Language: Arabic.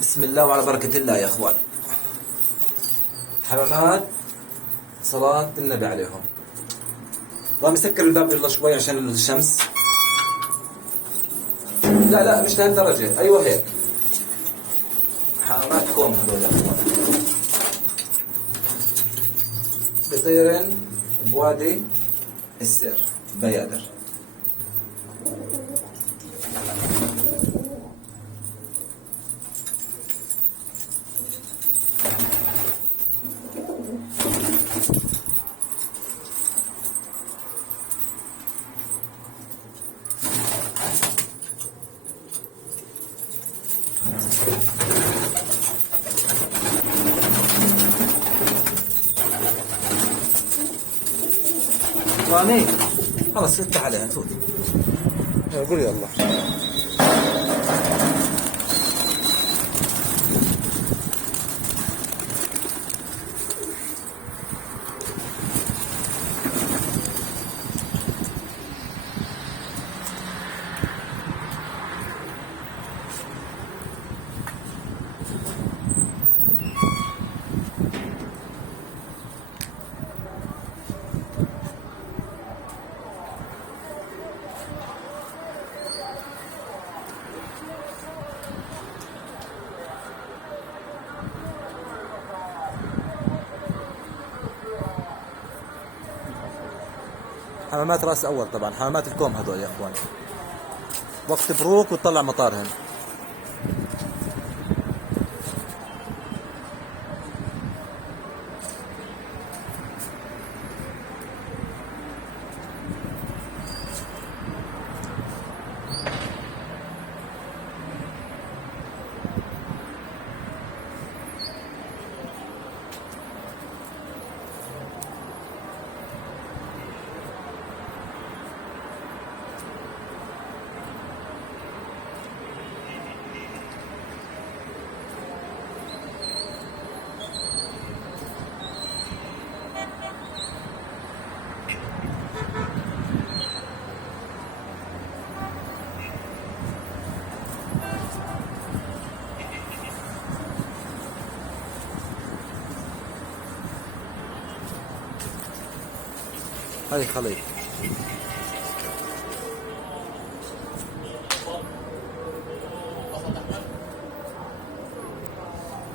بسم الله وعلى بركة الله يا اخوان. حمامات صلاة النبي عليهم. طيب مسكر الباب يلا شوي عشان الشمس. لا مش لهالدرجة، ايوه هيك. حمامات كوم هذول يا اخوان، بطيرن بوادي السر بيادر. رامي خلص افتح عليها فوت. قول يلا. حمامات راس اول طبعا، حمامات الكوم هذول يا اخوان، وقت بروك وتطلع مطارهن. هذه خليط.